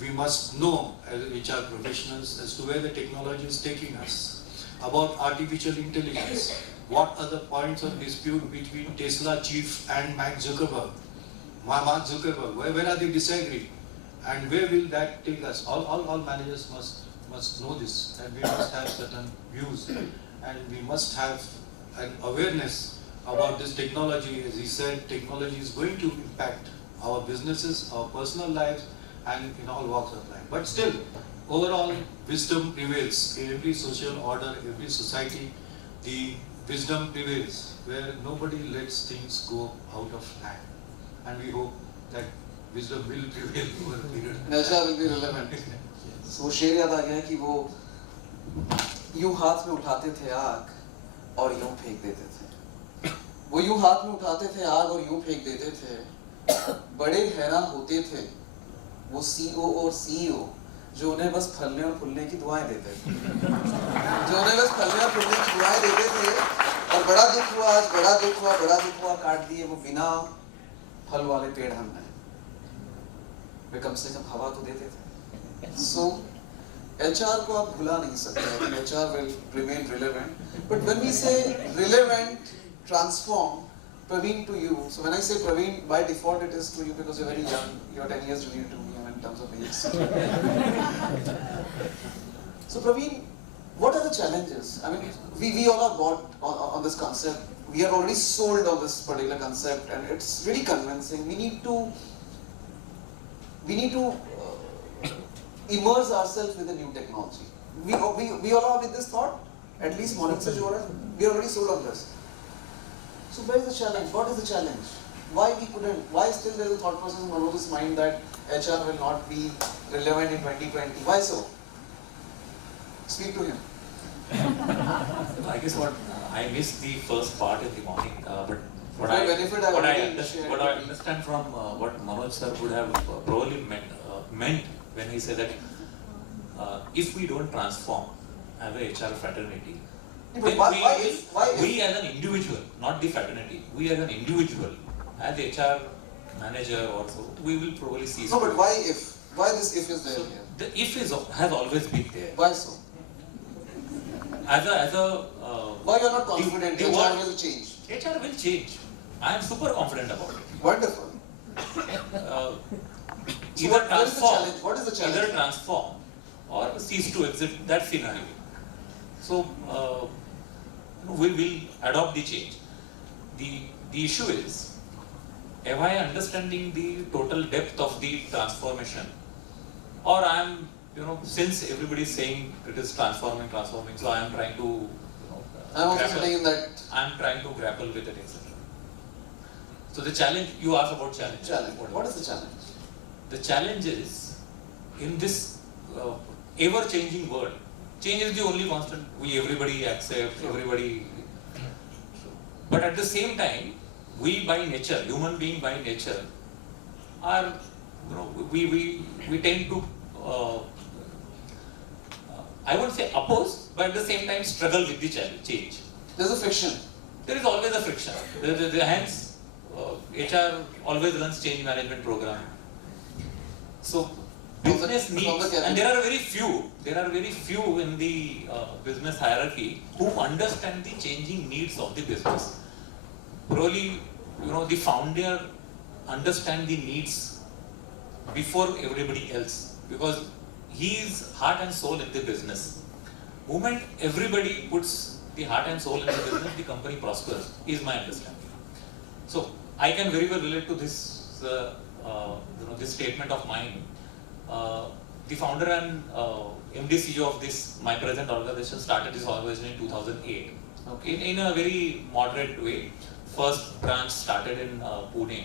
We must know as HR professionals as to where the technology is taking us, about artificial intelligence. What are the points of dispute between Tesla chief and Mark Zuckerberg? Where are they disagreeing? And where will that take us? All managers must know this, and we must have certain views, and we must have an awareness about this technology. As he said, technology is going to impact our businesses, our personal lives, and in all walks of life. But still, overall wisdom prevails in every social order, every society. The wisdom prevails where nobody lets things go out of hand, and we hope that wisdom will prevail over a period. Nature will be relevant. So शेर याद आ गया कि वो यूं हाथ में उठाते थे आग और यूं फेंक देते थे. वो यूं हाथ में उठाते थे आग और यूं फेंक देते थे. बड़े हैरान होते थे वो CEO और CEO जो उन्हें बस फलने और फूलने की दुआएं देते थे. जो उन्हें बस फलने और फूलने की दुआएं देते थे. और बड़ा दुख हुआ, आज बड़ा दुख हुआ, काट दिए वो बिना फल वाले पेड़ हमने. वे कम से कम हवा तो देते थे. So HR को आप भुला नहीं सकते. I think HR will remain relevant. But when we say relevant, transform, Praveen to you. So when I say Praveen, by default it is to you because you're very young. You're 10 years junior to me in terms of age. So Praveen, what are the challenges? I mean, we all are bought on this concept. We are already sold on this particular concept, and it's really convincing. We need to immerse ourselves with the new technology. We all are with this thought. At least morning se jo raha hai, we are already sold on this. So where is the challenge? What is the challenge? Why we couldn't? Why still there is a thought process in Manoj's mind that HR will not be relevant in 2020? Why so? Speak to him. I guess I missed the first part in the morning, but what I understand from what Manoj sir would have probably meant when he said that if we don't transform as a HR fraternity, then we as an individual, not the fraternity, we as an individual, as HR manager also, we will probably cease. No, but why if? Why this if is there here? The if has always been there. Why so? As a why you are not confident HR will change? HR will change. I am super confident about it. Wonderful. Either transform, what is the challenge? Either transform or cease to exist that scenario. So we will adopt the change. The issue is, am I understanding the total depth of the transformation, or I am, since everybody is saying it is transforming, so I am trying to, I'm also sitting in that. I am trying to grapple with it, etc. So the challenge, you asked about challenge. What is the challenge? The challenge is, in this ever-changing world, change is the only constant. Everybody accept, everybody. But at the same time, we by nature, human being by nature, are, we tend to, I won't say oppose, but at the same time struggle with the change. There's a friction. There is always a friction. Hence, HR always runs change management program. So business needs, and there are very few in the business hierarchy who understand the changing needs of the business. Probably, the founder understands the needs before everybody else, because he is heart and soul in the business. Moment everybody puts the heart and soul in the business, the company prospers, is my understanding. So I can very well relate to this, this statement of mine. The founder and MD CEO of this, my present organization, started this organization in 2008. Okay. In a very moderate way. First branch started in Pune,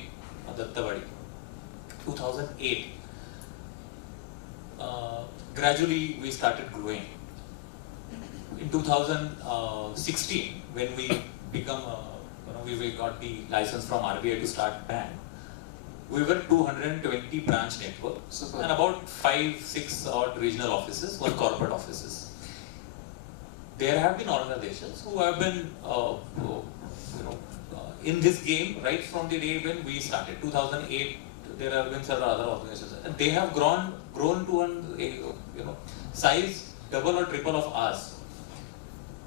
Dattawadi, 2008. gradually we started growing. In 2016, when we become, we got the license from RBI to start bank, we were 220 branch network. Super. And about 5-6 odd regional offices, 1 corporate offices. There have been organizations who have been, in this game right from the day when we started. 2008, there have been several other organizations, and they have grown to a size double or triple of ours.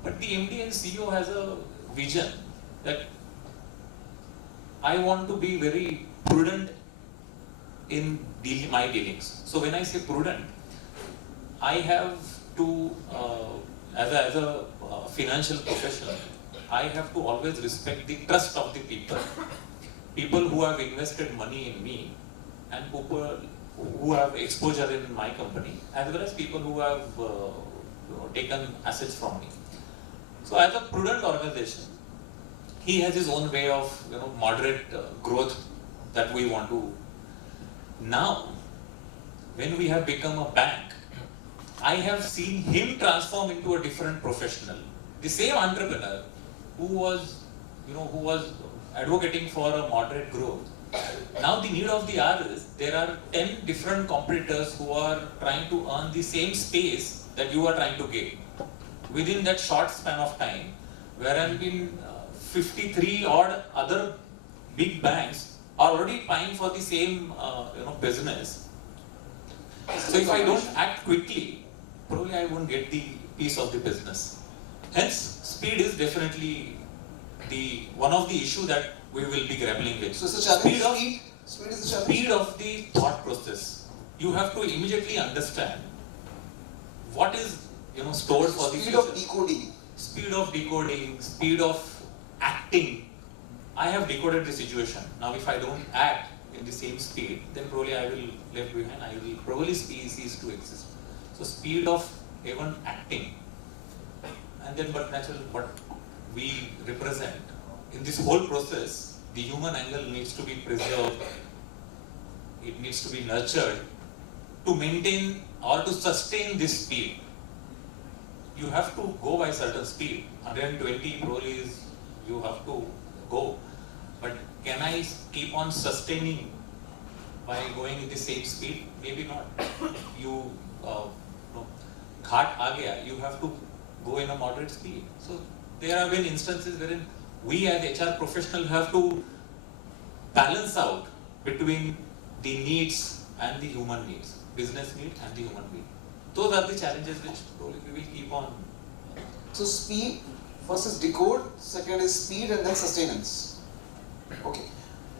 But the MD and CEO has a vision that I want to be very prudent in my dealings. So when I say prudent, I have to, as a financial professional, I have to always respect the trust of the people who have invested money in me, and people who have exposure in my company, as well as people who have taken assets from me. So as a prudent organization, he has his own way of moderate growth that we want to. Now, when we have become a bank, I have seen him transform into a different professional. The same entrepreneur who was advocating for a moderate growth. Now the need of the hour is there are 10 different competitors who are trying to earn the same space that you are trying to get within that short span of time, wherein 53 odd other big banks are already vying for the same business. So if I don't act quickly, probably I won't get the piece of the business. Hence, speed is definitely one of the issue that we will be grappling with. So it's a challenge. Speed is the challenge. Speed of the thought process. You have to immediately understand what is stored for the future. Speed of decoding. Speed of decoding, speed of acting. I have decoded the situation. Now if I don't act in the same speed, then probably I will left behind. I will probably cease to exist. So speed of even acting. And then but naturally what we represent in this whole process, the human angle needs to be preserved. It needs to be nurtured to maintain or to sustain this speed. You have to go by certain speed. 120 probably is you have to go. But can I keep on sustaining by going at the same speed? Maybe not. You ghat aa gaya, you have to go in a moderate speed. So there have been instances wherein we as HR professionals have to balance out between the needs and the human needs, business need and the human need. Those are the challenges which probably we will keep on. So speed, first is decode, second is speed, and then sustenance. Okay.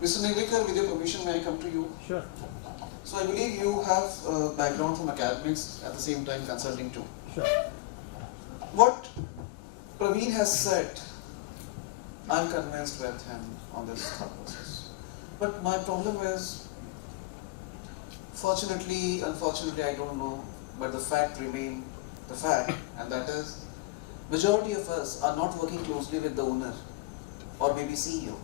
Mr. Neglikar, with your permission, may I come to you? Sure. So I believe you have a background from academics, at the same time consulting too. Sure. What Praveen has said, I'm convinced with him on this thought process. But my problem is, fortunately, unfortunately, I don't know, but the fact remains the fact, and that is, majority of us are not working closely with the owner or maybe CEO.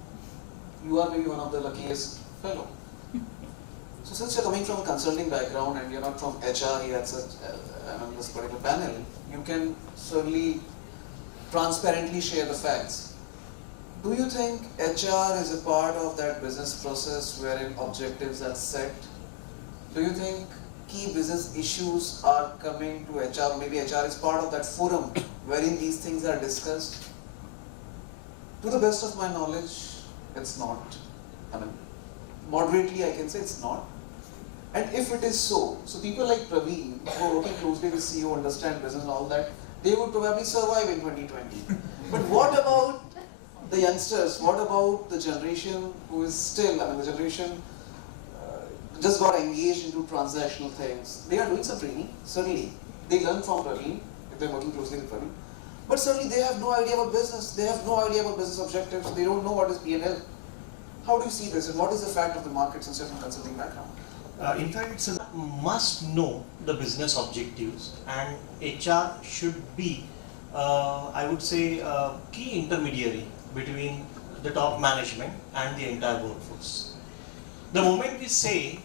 You are maybe one of the luckiest fellow. So since you're coming from a consulting background and you're not from HR here at such on this particular panel, you can certainly transparently share the facts. Do you think HR is a part of that business process wherein objectives are set? Do you think key business issues are coming to HR? Maybe HR is part of that forum wherein these things are discussed? To the best of my knowledge, it's not. I mean, moderately I can say it's not. And if it is so people like Praveen, who are working closely with CEO, understand business and all that, they would probably survive in 2020. But what about the youngsters? What about the generation who is still, the generation just got engaged into transactional things? They are doing some training, certainly. They learn from Praveen, if they're working closely with Praveen. But certainly they have no idea about business. They have no idea about business objectives. They don't know what is P&L. How do you see this? And what is the fact of the market since you're from consulting background? In fact, it's a must know the business objectives, and HR should be, I would say, a key intermediary between the top management and the entire workforce. The moment we say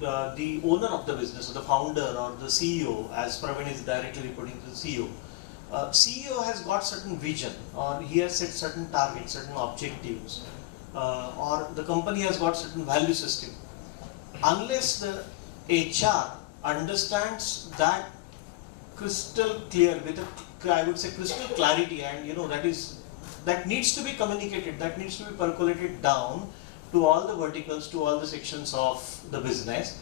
the owner of the business, or the founder, or the CEO, as Praveen is directly reporting to the CEO, CEO has got certain vision, or he has set certain targets, certain objectives, or the company has got certain value system. Unless the HR understands that crystal clear, with a, I would say, crystal clarity, and that needs to be communicated, that needs to be percolated down to all the verticals, to all the sections of the business.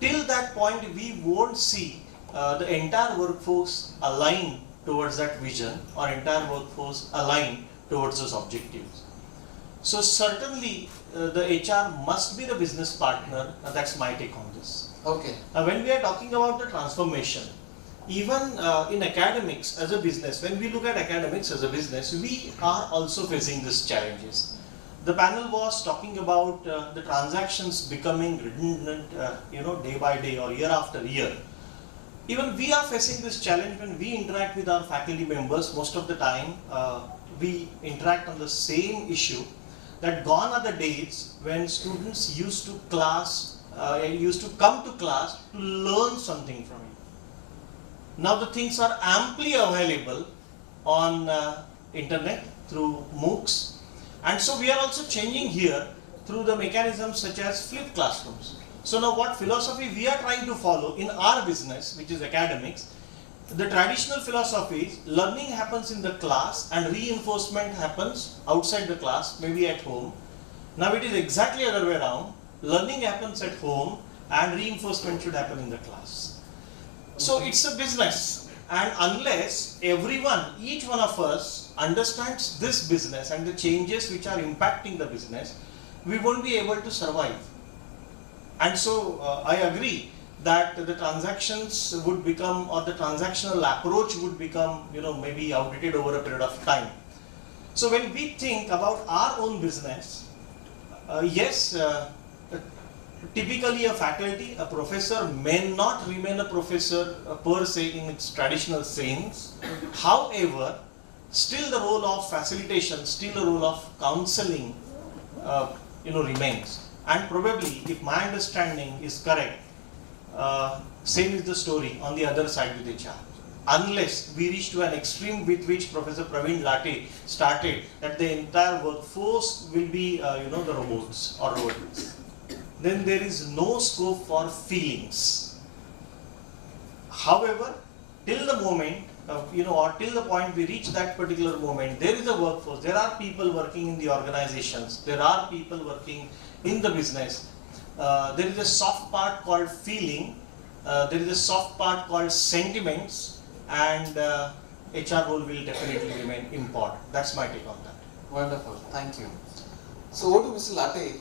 Till that point, we won't see the entire workforce aligned towards that vision, or entire workforce aligned towards those objectives. So certainly the HR must be the business partner. That's my take on this. Okay. When we are talking about the transformation, even in academics as a business, when we look at academics as a business, we are also facing these challenges. The panel was talking about the transactions becoming redundant, day by day or year after year. Even we are facing this challenge when we interact with our faculty members. Most of the time, we interact on the same issue. That gone are the days when students used to come to class to learn something from you. Now the things are amply available on internet through MOOCs, and so we are also changing here through the mechanisms such as flipped classrooms. So now what philosophy we are trying to follow in our business, which is academics, the traditional philosophy is learning happens in the class and reinforcement happens outside the class, maybe at home. Now it is exactly the other way around. Learning happens at home and reinforcement should happen in the class. So it's a business, and unless everyone, each one of us understands this business and the changes which are impacting the business, we won't be able to survive. And so I agree that the transactions would become, or the transactional approach would become, maybe outdated over a period of time. So when we think about our own business, typically a faculty, a professor may not remain a professor per se in its traditional sense. However, still the role of facilitation, still the role of counseling, remains. And probably, if my understanding is correct, same is the story on the other side with HR. Unless we reach to an extreme with which Professor Praveen Latte started, that the entire workforce will be, the robots or robots, then there is no scope for feelings. However, till the moment, or till the point we reach that particular moment, there is a workforce, there are people working in the organizations, there are people working in the business. There is a soft part called feeling, there is a soft part called sentiments, and HR role will definitely remain important. That's my take on that. Wonderful, thank you. So over to Mr. Latte.